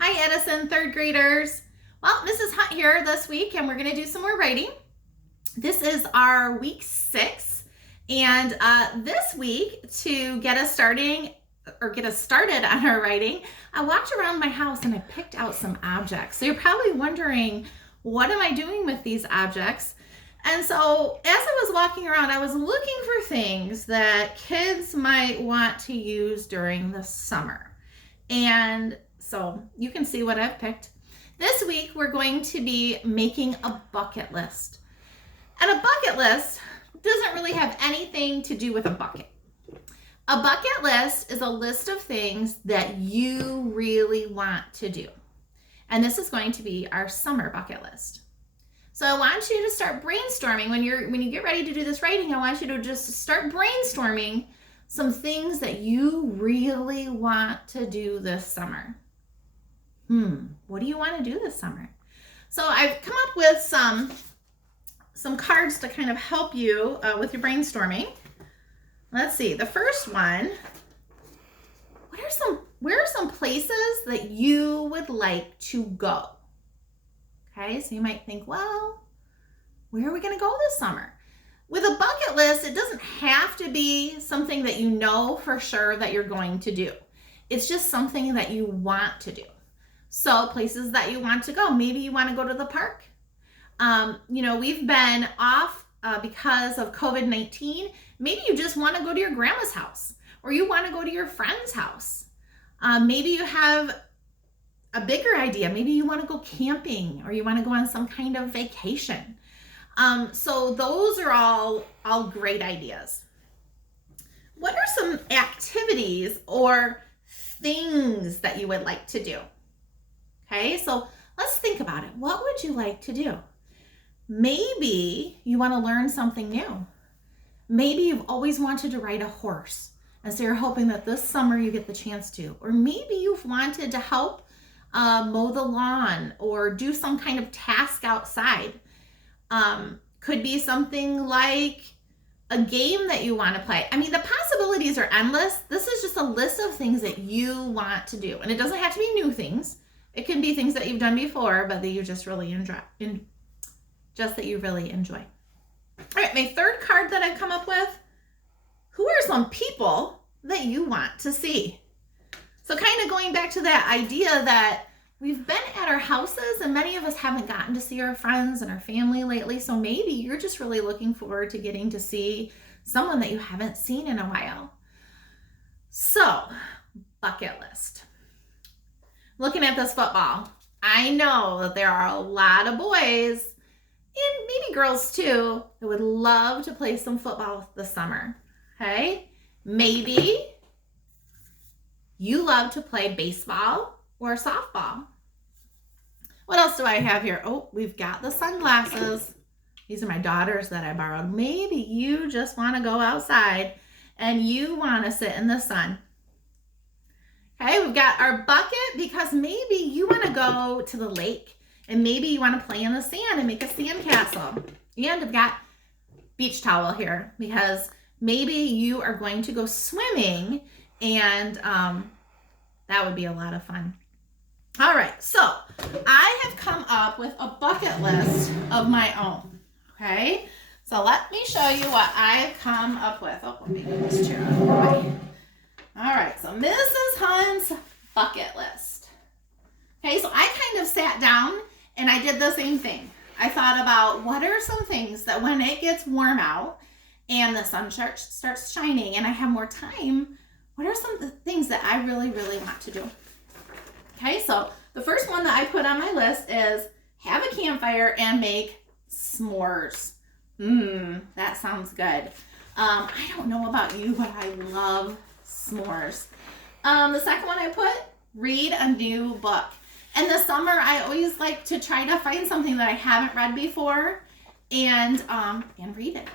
Hi Edison, third graders. Well, Mrs. Hunt here this week and we're going to do some more writing. This is our week 6 and this week to get us started on our writing, I walked around my house and I picked out some objects. So you're probably wondering, what am I doing with these objects? And so as I was walking around, I was looking for things that kids might want to use during the summer. And so you can see what I've picked. This week, we're going to be making a bucket list. And a bucket list doesn't really have anything to do with a bucket. A bucket list is a list of things that you really want to do. And this is going to be our summer bucket list. So I want you to start brainstorming when you get ready to do this writing. I want you to just start brainstorming some things that you really want to do this summer. What do you want to do this summer? So I've come up with some cards to kind of help you with your brainstorming. Let's see, the first one, where are some places that you would like to go? Okay, so you might think, well, where are we going to go this summer? With a bucket list, it doesn't have to be something that you know for sure that you're going to do. It's just something that you want to do. So places that you want to go, maybe you want to go to the park. We've been off because of COVID-19. Maybe you just want to go to your grandma's house or you want to go to your friend's house. Maybe you have a bigger idea. Maybe you want to go camping or you want to go on some kind of vacation. So those are all great ideas. What are some activities or things that you would like to do? Okay, so let's think about it. What would you like to do? Maybe you want to learn something new. Maybe you've always wanted to ride a horse, and so you're hoping that this summer you get the chance to. Or maybe you've wanted to help mow the lawn or do some kind of task outside. Could be something like a game that you want to play. I mean, the possibilities are endless. This is just a list of things that you want to do. And it doesn't have to be new things. It can be things that you've done before, but that you just really enjoy. All right, my third card that I've come up with, who are some people that you want to see? So kind of going back to that idea that we've been at our houses and many of us haven't gotten to see our friends and our family lately. So maybe you're just really looking forward to getting to see someone that you haven't seen in a while. So, bucket list. Looking at this football, I know that there are a lot of boys and maybe girls too that would love to play some football this summer. Okay? Maybe you love to play baseball or softball. What else do I have here? Oh, we've got the sunglasses. These are my daughter's that I borrowed. Maybe you just want to go outside and you want to sit in the sun. Okay, we've got our bucket because maybe you want to go to the lake and maybe you want to play in the sand and make a sand castle. And I've got beach towel here because maybe you are going to go swimming and that would be a lot of fun. All right, so I have come up with a bucket list of my own, okay? So let me show you what I've come up with. Oh, let me get this chair out of the way. All right, so Mrs. Hunt's bucket list. Okay, so I kind of sat down and I did the same thing. I thought about what are some things that when it gets warm out and the sun starts shining and I have more time, what are some things that I really, really want to do? Okay, so the first one that I put on my list is have a campfire and make s'mores. That sounds good. I don't know about you, but I love s'mores. The second one I put, read a new book. In the summer, I always like to try to find something that I haven't read before and read it.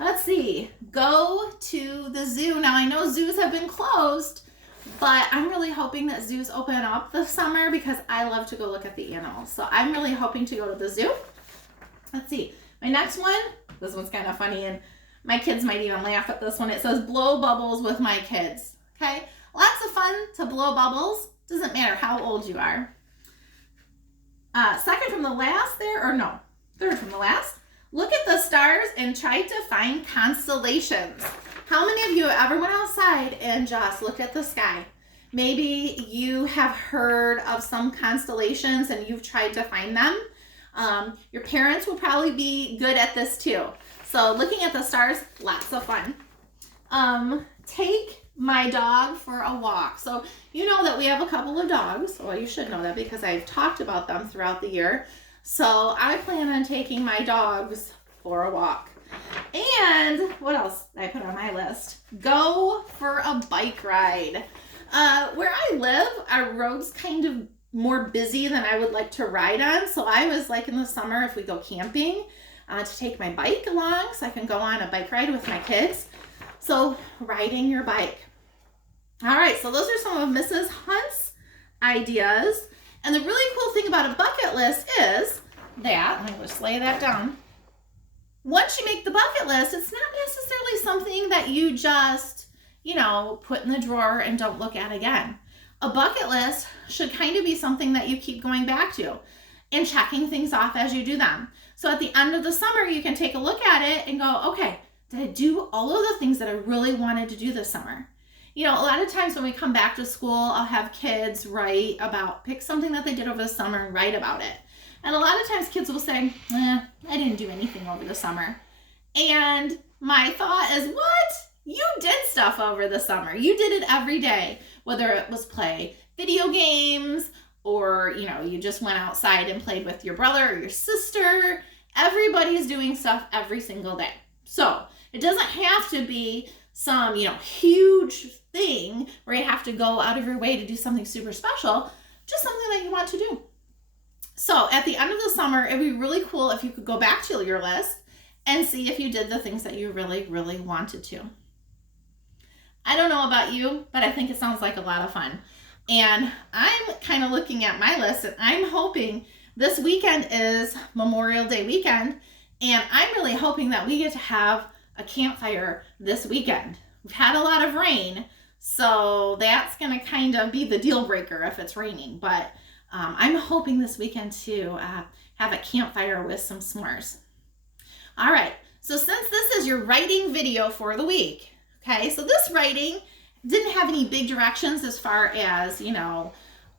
Let's see, go to the zoo. Now I know zoos have been closed, but I'm really hoping that zoos open up this summer because I love to go look at the animals. So I'm really hoping to go to the zoo. Let's see, my next one, this one's kind of funny and my kids might even laugh at this one. It says blow bubbles with my kids. Okay, lots of fun to blow bubbles Doesn't matter how old you are. Second from the last there, or no, third from the last. Look at the stars and try to find constellations. How many of you ever went outside and just looked at the sky? Maybe you have heard of some constellations and you've tried to find them. Your parents will probably be good at this too. So looking at the stars, lots of fun. Take my dog for a walk. So you know that we have a couple of dogs. Well, you should know that because I've talked about them throughout the year. So I plan on taking my dogs for a walk. And what else did I put on my list? Go for a bike ride. Where I live, our road's kind of more busy than I would like to ride on. So I was like in the summer, if we go camping, to take my bike along so I can go on a bike ride with my kids. So riding your bike. All right, so those are some of Mrs. Hunt's ideas. And the really cool thing about a bucket list is that, let me just lay that down. Once you make the bucket list, it's not necessarily something that you just, put in the drawer and don't look at again. A bucket list should kind of be something that you keep going back to and checking things off as you do them. So at the end of the summer, you can take a look at it and go, okay, did I do all of the things that I really wanted to do this summer? A lot of times when we come back to school, I'll have kids pick something that they did over the summer and write about it. And a lot of times kids will say, I didn't do anything over the summer. And my thought is, what? You did stuff over the summer. You did it every day, whether it was play video games or, you just went outside and played with your brother or your sister. Everybody's doing stuff every single day. So it doesn't have to be some, huge thing where you have to go out of your way to do something super special, just something that you want to do. So at the end of the summer, it'd be really cool if you could go back to your list and see if you did the things that you really, really wanted to. I don't know about you, but I think it sounds like a lot of fun. And I'm kind of looking at my list and I'm hoping this weekend is Memorial Day weekend. And I'm really hoping that we get to have a campfire this weekend. We've had a lot of rain, so that's going to kind of be the deal breaker if it's raining. But I'm hoping this weekend to have a campfire with some s'mores. All right, so since this is your writing video for the week, okay, so this writing didn't have any big directions as far as,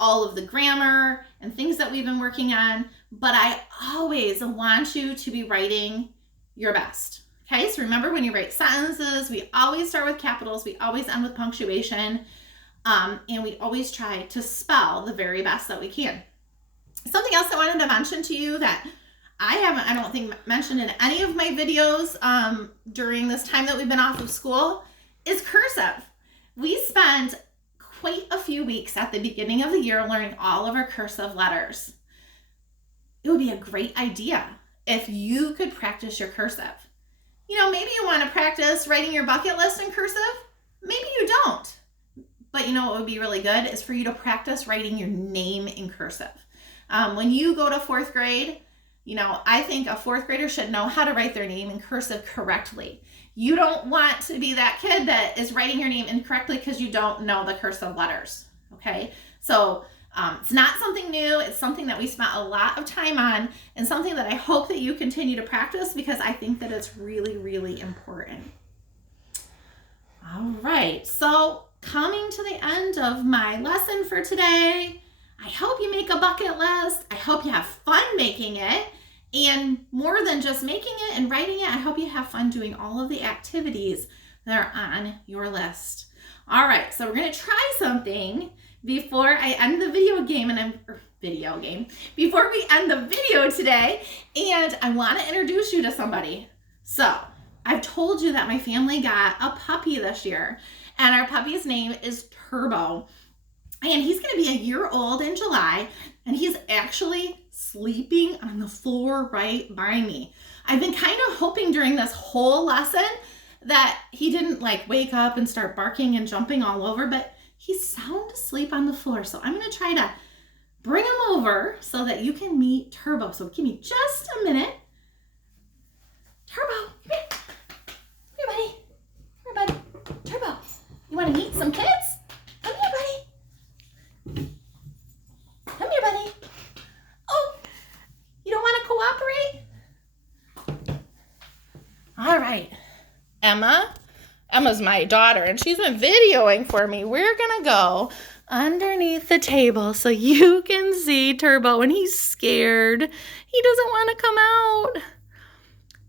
all of the grammar and things that we've been working on, but I always want you to be writing your best. Okay, so remember when you write sentences, we always start with capitals, we always end with punctuation, and we always try to spell the very best that we can. Something else I wanted to mention to you that I don't think mentioned in any of my videos during this time that we've been off of school is cursive. We spent quite a few weeks at the beginning of the year learning all of our cursive letters. It would be a great idea if you could practice your cursive. Maybe you want to practice writing your bucket list in cursive. Maybe you don't. But what would be really good is for you to practice writing your name in cursive. When you go to fourth grade, I think a fourth grader should know how to write their name in cursive correctly. You don't want to be that kid that is writing your name incorrectly because you don't know the cursive letters, okay? So it's not something new. It's something that we spent a lot of time on and something that I hope that you continue to practice because I think that it's really, really important. All right, so coming to the end of my lesson for today, I hope you make a bucket list. I hope you have fun making it. And more than just making it and writing it, I hope you have fun doing all of the activities that are on your list. All right, so we're going to try something before I end the before we end the video today, and I want to introduce you to somebody. So I've told you that my family got a puppy this year, and our puppy's name is Turbo. And he's going to be a year old in July, and he's actually sleeping on the floor right by me. I've been kind of hoping during this whole lesson that he didn't wake up and start barking and jumping all over, but he's sound asleep on the floor. So I'm going to try to bring him over so that you can meet Turbo. So give me just a minute. Turbo, come here. Come here, buddy. Come here, buddy. Turbo, you want to meet some kids? Come here, buddy. Come here, buddy. Oh, you don't want to cooperate? All right. Emma's my daughter, and she's been videoing for me. We're going to go underneath the table so you can see Turbo when he's scared. He doesn't want to come out.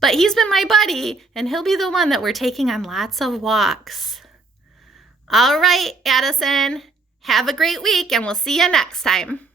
But he's been my buddy, and he'll be the one that we're taking on lots of walks. All right, Addison, have a great week, and we'll see you next time.